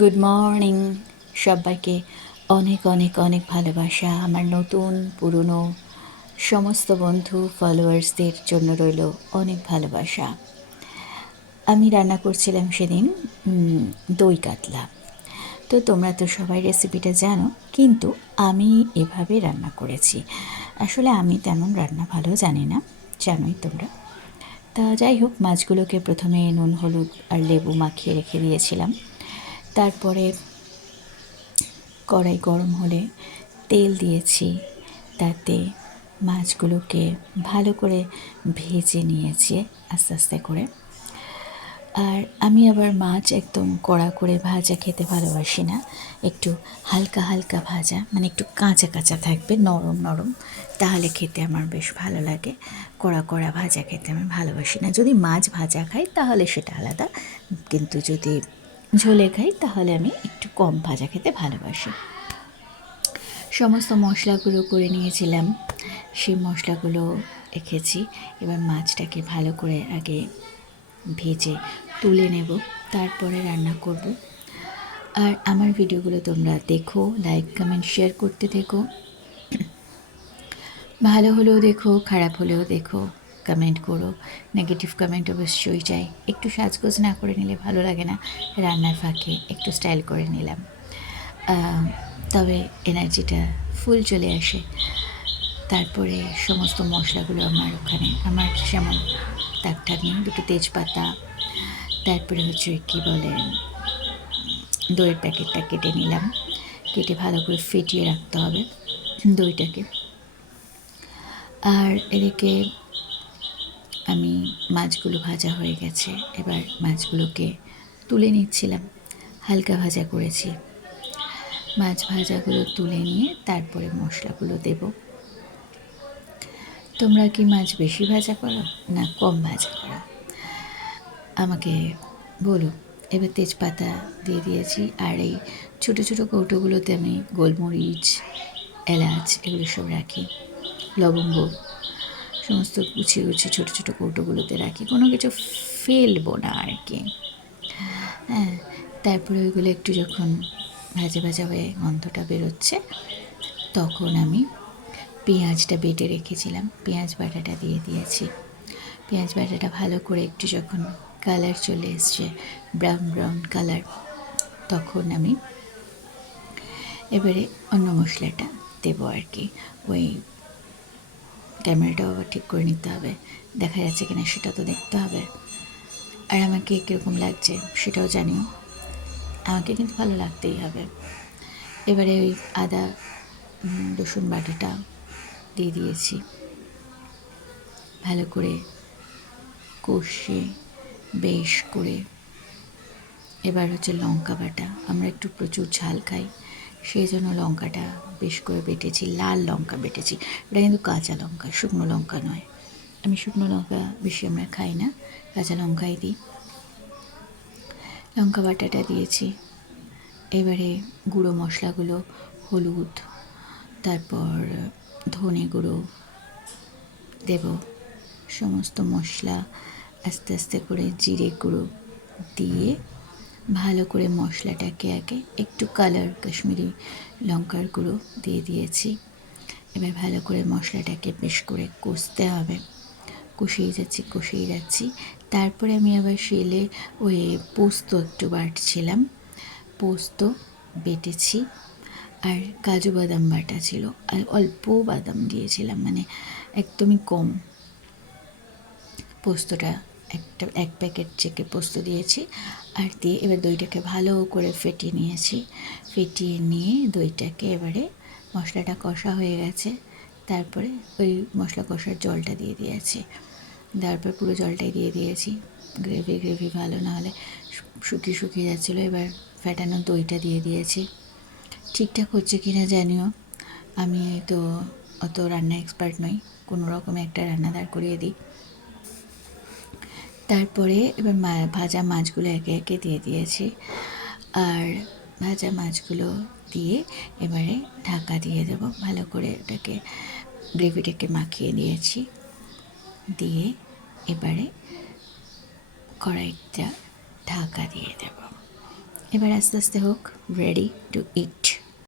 Good morning সবাইকে। অনেক অনেক অনেক ভালোবাসা আমার নতুন পুরনো সমস্ত বন্ধু ফলোয়ার্সদের জন্য রইল অনেক ভালোবাসা। আমি রান্না করছিলাম সেদিন দই কাতলা। তো তোমরা তো সবাই রেসিপিটা জানো, কিন্তু আমি এভাবে রান্না করেছি। আসলে আমি তেমন রান্না ভালো জানি না, জানোই তোমরা। তা যাই হোক, মাছগুলোকে প্রথমে নুন হলুদ আর লেবু মাখিয়ে রেখে দিয়েছিলাম। তারপরে কড়াই গরম হলে তেল দিয়েছি, তাতে মাছগুলোকে ভালো করে ভেজে নিয়েছি আস্তে আস্তে করে। আর আমি আবার মাছ একদম কড়া করে ভাজা খেতে ভালোবাসি না, একটু হালকা হালকা ভাজা, মানে একটু কাঁচা কাঁচা থাকবে, নরম নরম, তাহলে খেতে আমার বেশ ভালো লাগে। কড়া কড়া ভাজা খেতে আমি ভালোবাসি না। যদি মাছ ভাজা খাই তাহলে সেটা আলাদা, কিন্তু যদি ঝোলে খাই তাহলে আমি একটু কম ভাজা খেতে ভালোবাসি। সমস্ত মশলাগুলো করে নিয়েছিলাম, সেই মশলাগুলো রেখেছি। এবার মাছটাকে ভালো করে আগে ভেজে তুলে নেব, তারপরে রান্না করব। আর আমার ভিডিওগুলো তোমরা দেখো, লাইক কমেন্ট শেয়ার করতে থেকো। ভালো হলেও দেখো, খারাপ হলেও দেখো, কমেন্ট করো। নেগেটিভ কমেন্ট অবশ্যই চাই। একটু সাজগোজ না করে নিলে ভালো লাগে না, রান্নার ফাঁকে একটু স্টাইল করে নিলাম, তবে এনার্জিটা ফুল চলে আসে। তারপরে সমস্ত মশলাগুলো আমার যেমন টাক নেই, দুটো তেজপাতা, তারপরে হচ্ছে কী বলে, দইয়ের প্যাকেটটা কেটে নিলাম, কেটে ভালো করে ফেটিয়ে রাখতে হবে দইটাকে। আর এদিকে আমি মাছগুলো ভাজা হয়ে গেছে, এবার মাছগুলোকে তুলে নিচ্ছিলাম, হালকা ভাজা করেছি। মাছ ভাজাগুলো তুলে নিয়ে তারপরে মশলাগুলো দেব। তোমরা কি মাছ বেশি ভাজা করো না কম ভাজা করো আমাকে বলো। এবার তেজপাতা দিয়ে দিয়েছি, আর এই ছোটো ছোটো কৌটোগুলোতে আমি গোলমরিচ, এলাচ এগুলো সব রাখি, লবঙ্গ সমস্ত গুছিয়ে গুছিয়ে ছোটো ছোটো কৌটোগুলোতে রাখি, কোনো কিছু ফেলবো না আর কি। হ্যাঁ, তারপরে ওইগুলো একটু যখন ভাজা ভাজা হয়ে গন্ধটা বেরোচ্ছে, তখন আমি পেঁয়াজটা বেটে রেখেছিলাম, পেঁয়াজ বাটাটা দিয়ে দিয়েছি। পেঁয়াজ বাটাটা ভালো করে একটু যখন কালার চলে এসছে, ব্রাউন ব্রাউন কালার, তখন আমি এবারে অন্য মশলাটা দেবো আর কি। ওই ক্যামেরাটাও আবার ঠিক করে নিতে হবে, দেখা যাচ্ছে কিনা সেটা তো দেখতে হবে। আর আমাকে কীরকম লাগছে সেটাও জানিও, আমাকে কিন্তু ভালো লাগতেই হবে। এবারে ওই আদা রসুন বাটাটা দিয়ে দিয়েছি, ভালো করে কষে বেশ করে। এবার হচ্ছে লঙ্কা বাটা, আমরা একটু প্রচুর ঝাল খাই, সেই জন্য লঙ্কাটা বেশ করে বেটেছি, লাল লঙ্কা বেটেছি। এটা কিন্তু কাঁচা লঙ্কা, শুকনো লঙ্কা নয়। আমি শুকনো লঙ্কা বেশি আমরা খাই না, কাঁচা লঙ্কাই দিই। লঙ্কা বাটাটা দিয়েছি। এবারে গুঁড়ো মশলাগুলো, হলুদ, তারপর ধনে গুঁড়ো দেব, সমস্ত মশলা আস্তে আস্তে করে, জিরে গুঁড়ো দিয়ে ভালো করে মশলাটাকে আগে একটু কালার, কাশ্মীরি লঙ্কার গুঁড়ো দিয়ে দিয়েছি। এবার ভালো করে মশলাটাকে বেশ করে কষতে হবে, কষিয়ে যাচ্ছি। তারপরে আমি আবার শিলে ওই পোস্ত একটু বাটছিলাম, পোস্ত বেটেছি, আর কাজু বাদাম বাটা ছিল, আর অল্প বাদাম দিয়েছিলাম, মানে একদমই কম। পোস্তটা এক প্যাকেট চেকে পোস্ত দিয়েছি, আর দিয়ে এবার দইটাকে ভালো করে ফেটিয়ে নিয়েছি। ফেটিয়ে নিয়ে দইটাকে এবারে, মশলাটা কষা হয়ে গেছে, তারপরে ওই মশলা কষার জলটা দিয়ে দিয়েছি, তারপর পুরো জলটাই দিয়ে দিয়েছি। গ্রেভি ভালো না হলে শুকিয়ে যাচ্ছিলো। এবার ফ্যাটানো দইটা দিয়ে দিয়েছি। ঠিকঠাক হচ্ছে কি না জানিও, আমি তো অত রান্না এক্সপার্ট নই, কোনো রকমে একটা রান্না দাঁড় করিয়ে দিই। তারপরে এবার ভাজা মাছগুলো একে একে দিয়ে দিয়েছি, আর ভাজা মাছগুলো দিয়ে এবারে ঢাকা দিয়ে দেবো, ভালো করে ওটাকে গ্রেভিটাকে মাখিয়ে দিয়েছি। দিয়ে এবারে কড়াইটা ঢাকা দিয়ে দেব। এবার আস্তে আস্তে হোক রেডি টু ইট।